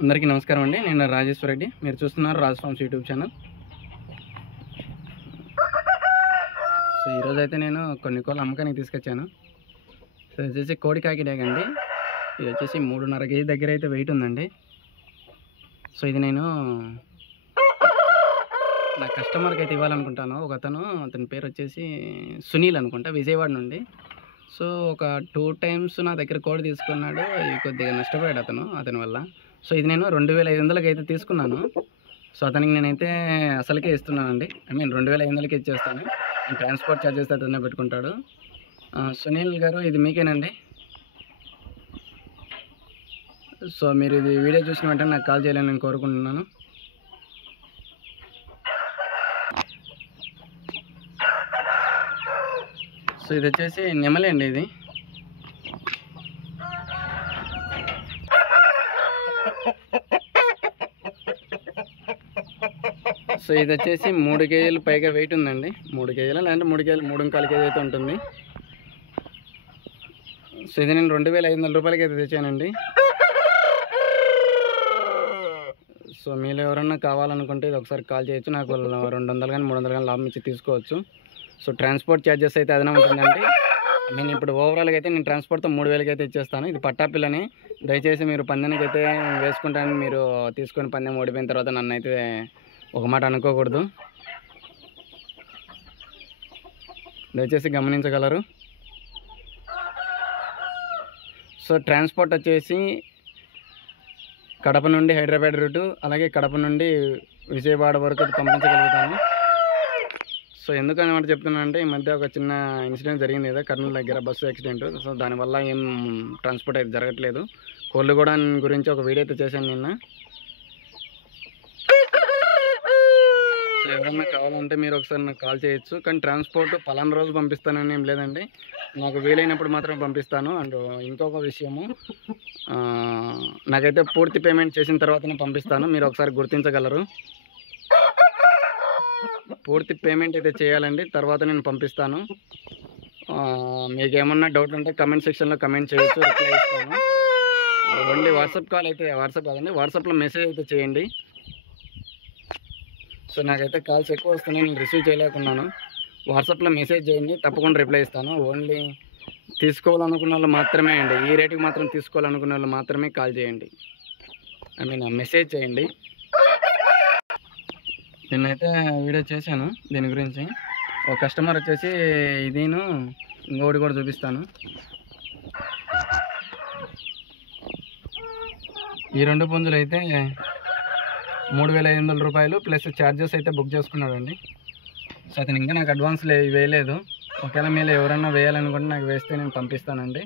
అందరికీ నమస్కారం అండి. నేను రాజేశ్వర రెడ్డి. మీరు చూస్తున్నారు Raj forms YouTube channel. So ఈరోజు అయితే నేను కొన్ని కోళ్ళు అమ్మకానికి తీసుకొచ్చాను. సో ఇది వచ్చేసి కోడి కాకి డ్యాగ్ అండి. ఇది వచ్చేసి 3.5 కేజీ దగ్గర అయితే వెయిట్ ఉందండి. సో ఇది నేను నా కస్టమర్కి అయితే ఇవ్వాలనుకుంటాను. అతని పేరు వచ్చేసి సునీల్ అనుకుంటా, విజయవాడ నుండి. సో ఒక 2 టైమ్స్ నా దగ్గర కోడి తీసుకున్నాడు. ఇది కొద్దిగా నష్టపోయాడు అతని వల్ల. సో ఇది నేను 2500కి అయితే తీసుకున్నాను. సో అతనికి నేనైతే అసలుకే ఇస్తున్నానండి. 2500కి ఇచ్చేస్తాను. ట్రాన్స్పోర్ట్ ఛార్జెస్ అతనే పెట్టుకుంటాడు. సునీల్ గారు, ఇది మీకేనండి. సో మీరు ఇది వీడియో చూసిన వెంటనే నాకు కాల్ చేయాలని నేను కోరుకుంటున్నాను. సో ఇది వచ్చేసి నెమలి అండి. ఇది సో ఇది వచ్చేసి 3 కేజీలు పైగా వెయిట్ ఉందండి. 3 కేజీలు లేదంటే 3 కేజీలు 3.25 కేజీ అయితే ఉంటుంది. సో ఇది నేను 2500 రూపాయలకి అయితే తెచ్చానండి. సో మీరు ఎవరన్నా కావాలనుకుంటే ఇది ఒకసారి కాల్ చేయొచ్చు. నాకు 200 కానీ 300 కానీ లాభం ఇచ్చి తీసుకోవచ్చు. సో ట్రాన్స్పోర్ట్ ఛార్జెస్ అయితే అదనే ఉంటుందండి. నేను ఇప్పుడు ఓవరాల్గా అయితే నేను ట్రాన్స్పోర్ట్తో 3000కి అయితే ఇచ్చేస్తాను. ఇది పట్టా పిల్లని. దయచేసి మీరు పందెనికి అయితే వేసుకుంటానని మీరు తీసుకొని పందెం ఓడిపోయిన తర్వాత నన్ను అయితే ఒక మాట అనుకోకూడదు. దయచేసి గమనించగలరు. సో ట్రాన్స్పోర్ట్ వచ్చేసి కడప నుండి హైదరాబాద్ రూటు, అలాగే కడప నుండి విజయవాడ వరకు పంపించగలుగుతాను. సో ఎందుకని మాట చెప్తున్నానంటే, ఈ మధ్య ఒక చిన్న ఇన్సిడెంట్ జరిగింది కదా కర్నూలు దగ్గర, బస్సు యాక్సిడెంట్. సో దానివల్ల ఏం ట్రాన్స్పోర్ట్ అయితే జరగట్లేదు. కోళ్ళు కూడా గురించి ఒక వీడియో అయితే చేశాను నిన్న. సో ఎవరైనా కావాలంటే మీరు ఒకసారి నాకు కాల్ చేయొచ్చు. కానీ ట్రాన్స్పోర్ట్ పలానా రోజు పంపిస్తానని ఏం లేదండి. నాకు వీలైనప్పుడు మాత్రం పంపిస్తాను. అండ్ ఇంకొక విషయము, నాకైతే పూర్తి పేమెంట్ చేసిన తర్వాతనే పంపిస్తాను. మీరు ఒకసారి గుర్తించగలరు. పూర్తి పేమెంట్ అయితే చేయాలండి, తర్వాత నేను పంపిస్తాను. మీకు ఏమన్నా డౌట్ ఉంటే కమెంట్ సెక్షన్లో కమెంట్ చేయొచ్చు, రిప్లై ఇస్తాను. ఓన్లీ వాట్సాప్ కాల్ అయితే, వాట్సాప్ కాదండి, వాట్సాప్లో మెసేజ్ అయితే చేయండి. సో నాకైతే కాల్స్ ఎక్కువ వస్తున్నాయి, నేను రిసీవ్ చేయలేకున్నాను. వాట్సాప్లో మెసేజ్ చేయండి, తప్పకుండా రిప్లై ఇస్తాను. ఓన్లీ తీసుకోవాలనుకున్న వాళ్ళు మాత్రమే అండి, ఈ రేటుకి మాత్రం తీసుకోవాలనుకున్న వాళ్ళు మాత్రమే కాల్ చేయండి, మెసేజ్ చేయండి. నేనైతే వీడియో చేశాను దీని గురించి. ఒక కస్టమర్ వచ్చేసి ఇదిను ఇంకోటి కూడా చూపిస్తాను. ఈ 2 పుంజులు అయితే 3500 రూపాయలు ప్లస్ ఛార్జెస్ అయితే బుక్ చేసుకున్నాడండి. సో అతను ఇంకా నాకు అడ్వాన్స్ వేయలేదు. ఒకవేళ మీరు ఎవరన్నా వేయాలనుకుంటే నాకు వేస్తే నేను పంపిస్తానండి.